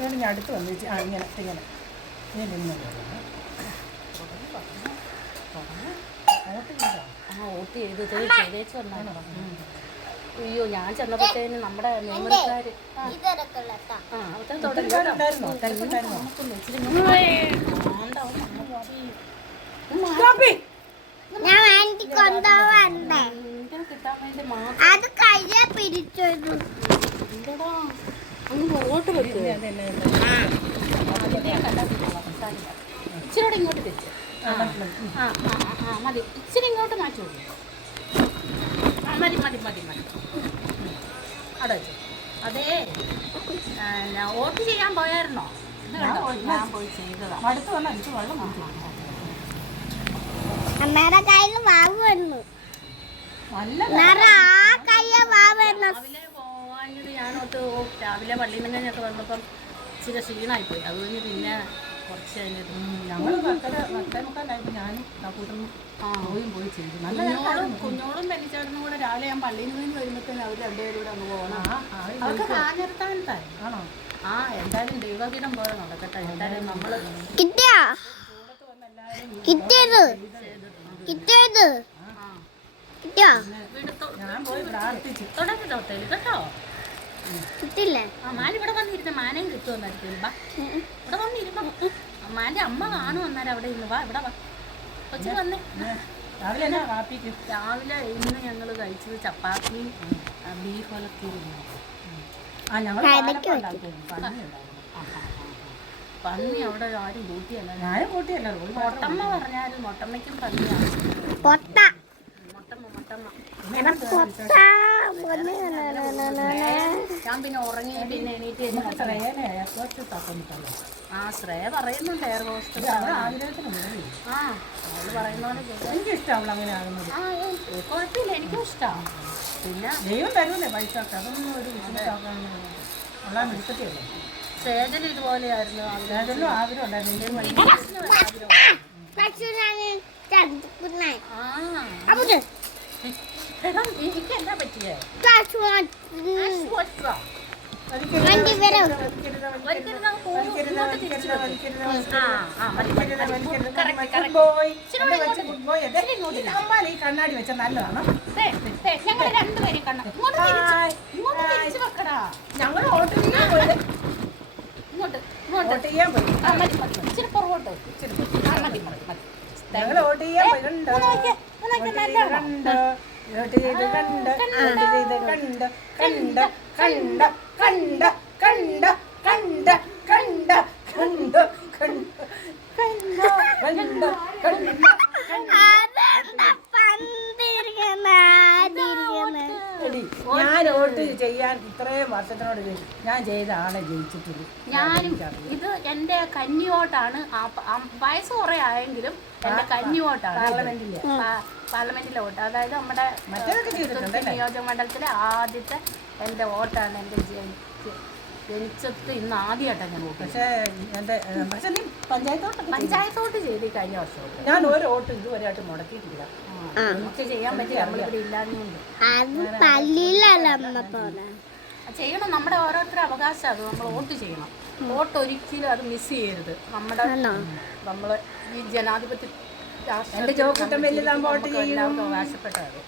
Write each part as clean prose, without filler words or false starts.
ഞാൻ അടുത്ത് വന്നു ഇങ്ങനെ ഇങ്ങനെ ഇങ്ങനെ നിന്ന് വോട്ട് ചെയ്ത് ചെയ്തേച്ച് വന്നാണോ? അയ്യോ ഞാൻ ചെന്നപ്പോഴത്തേന് നമ്മുടെ മെമ്പർക്കാര് വോട്ട് വെക്കുക. ഇച്ചിരി ഇങ്ങോട്ട് വെച്ച് മതി, ഇച്ചിരി ഇങ്ങോട്ട് മാറ്റി കൊടുക്കും. മതി മതി മതി മതി അവിടെ വെച്ചു. അതേ വോട്ട് ചെയ്യാൻ പോയായിരുന്നോ? ഞാൻ പോയി ചെയ്തതാ. അടുത്ത് വന്നാൽ എനിക്ക് വെള്ളം അമ്മയുടെ കയ്യിൽ വാവ് വന്നു. രാവിലെ പോവാഞ്ഞത് ഞാനോട്ട് രാവിലെ പള്ളിയിൽ നിന്ന് കഴിഞ്ഞൊക്കെ വന്നപ്പം ഇച്ചിരി ക്ഷീണമായിപ്പോയി. അത് കഴിഞ്ഞ് പിന്നെ കുറച്ച് കഴിഞ്ഞിട്ട് ഞങ്ങൾ നട്ടേമുക്കാലായപ്പോൾ ഞാനും പോയി ചെയ്തു. കുഞ്ഞോളും വലിച്ചേട്ടനും കൂടെ രാവിലെ ഞാൻ പള്ളിയിൽ നിന്ന് വരുമ്പോഴത്തേനും അവർ രണ്ടുപേരും കൂടെ അങ്ങ് പോകണം. അവർക്ക് കാഞ്ഞിരത്താനത്തായി ആണോ? എന്തായാലും ദൈവഗീതം പോലെ നടക്കട്ടെ. എന്തായാലും നമ്മൾ തുടങ്ങിട്ടോത്തേല് കേട്ടോ. മാൻ ഇവിടെ വന്നിരുന്ന മാനയും കിട്ടുമെന്നായിരിക്കും. ഇവിടെ വന്നിരുന്നോ? മാൻ്റെ അമ്മ കാണും. അന്നേരം അവിടെ ഇരുന്ന് വാ, ഇവിടെ വാ കൊച്ചു വന്നേ. രാവിലെ ഇന്ന് ഞങ്ങൾ കഴിച്ചത് ചപ്പാത്തിയും ബീഫ് ഒലത്തിയിരുന്നു. പന്നി അവിടെ ആരും കൂട്ടിയല്ല. ഞാനും കൂട്ടിയല്ല. മൊട്ടമ്മ പറഞ്ഞാലും മൊട്ടമ്മയ്ക്കും പന്നിയാണ്. ഞാൻ പിന്നെ ഉറങ്ങി പിന്നെ എണീറ്റ് ശ്രേയ പറയുന്നുണ്ട് എയർ ഹോസ്റ്റൽ. അവള് പറയുന്നോണ്ട് കുഴപ്പമില്ല, എനിക്കും ഇഷ്ടമാണ്. പിന്നെ ദൈവം തരുമല്ലേ പൈസ, അതൊന്നും ഒരു സേജന് ഇതുപോലെയായിരുന്നു. ആഗ്രഹം ഉണ്ടായിരുന്നു. എനിക്ക് എന്താ പറ്റിയേ? കണ്ണാടി വെച്ച നല്ലതാണ്. ഞങ്ങൾ രണ്ടുപേരും ഞങ്ങൾ വോട്ട് ചെയ്യാൻ പോയി. വോട്ട് ചെയ്യാൻ പോയി. ഇച്ചിരി പുറകോട്ട് ഞങ്ങൾ വോട്ട് ചെയ്യാൻ പോയി. കണ്ടോ വോട്ട് ചെയ്ത് കണ്ട് വോട്ട് ചെയ്ത് കണ്ട് കണ്ട് കണ്ട് കണ്ട് കണ്ട് കണ്ട് കണ്ട് കണ്ട് കണ്ട് കണ്ട് കണ്ട് ഞാൻ വോട്ട് ചെയ്യാൻ ഇത്രയും വർഷത്തിനോട് ഞാൻ ചെയ്ത ആളെ ജയിച്ചിട്ടില്ല. ഞാനും ഇത് എൻ്റെ കന്നി വോട്ടാണ്. വയസ്സ് കുറേ ആയെങ്കിലും എൻ്റെ കന്നി വോട്ടാണ്. പാർലമെന്റിലെ വോട്ട്. അതായത് നമ്മുടെ നിയോജക മണ്ഡലത്തിലെ ആദ്യത്തെ എൻ്റെ വോട്ടാണ്. എൻ്റെ ജനിച്ചത് ഇന്ന് ആദ്യമായിട്ടാണ് ഞാൻ വോട്ട്. പക്ഷേ നീ പഞ്ചായത്ത് വോട്ട് ചെയ്ത് കഴിഞ്ഞ വർഷം ഞാൻ ഒരു വോട്ട് ഇതുവരെയായിട്ട് മുടക്കിയിട്ടില്ല. നമുക്ക് ചെയ്യാൻ പറ്റി, നമ്മളിവിടെ ഇല്ലാഞ്ഞുകൊണ്ട് ചെയ്യണം. നമ്മുടെ ഓരോരുത്തരുടെ അവകാശം അത്. നമ്മൾ വോട്ട് ചെയ്യണം. വോട്ട് ഒരിക്കലും അത് മിസ് ചെയ്യരുത്. നമ്മൾ ഈ ജനാധിപത്യ അവകാശപ്പെട്ടത്.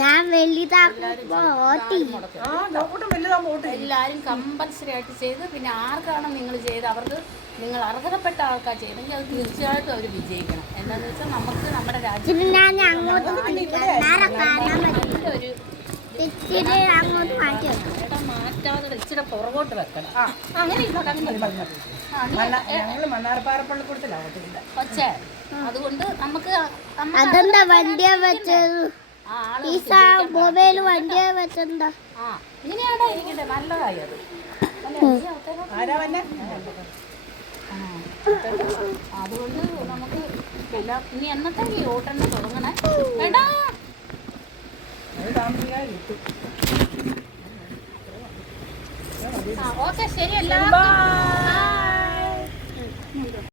ഞാൻ എല്ലാവരും കമ്പൽസറി ആയിട്ട് ചെയ്ത് പിന്നെ ആർക്കാണോ നിങ്ങൾ ചെയ്ത് അവർക്ക് നിങ്ങൾ അർഹതപ്പെട്ട ആൾക്കാർ ചെയ്തെങ്കിൽ അത് തീർച്ചയായിട്ടും അവർ വിജയിക്കണം. എന്താണെന്ന് വെച്ചാൽ നമുക്ക് നമ്മുടെ രാജ്യത്ത് മാറ്റാതെ ഇച്ചിരി പുറകോട്ട് വെക്കണം. അങ്ങനെ പക്ഷേ അതുകൊണ്ട് നമുക്ക് ഇങ്ങനെയാണോ ഇരിക്കട്ടെ. നല്ലതായി അത്. അതുകൊണ്ട് നമുക്ക് എല്ലാം ഇനി എന്നത്തെ ഈ വോട്ടെണ്ണ തുടങ്ങണേ. വേണ്ടാ ഓക്കെ ശരി. എല്ലാം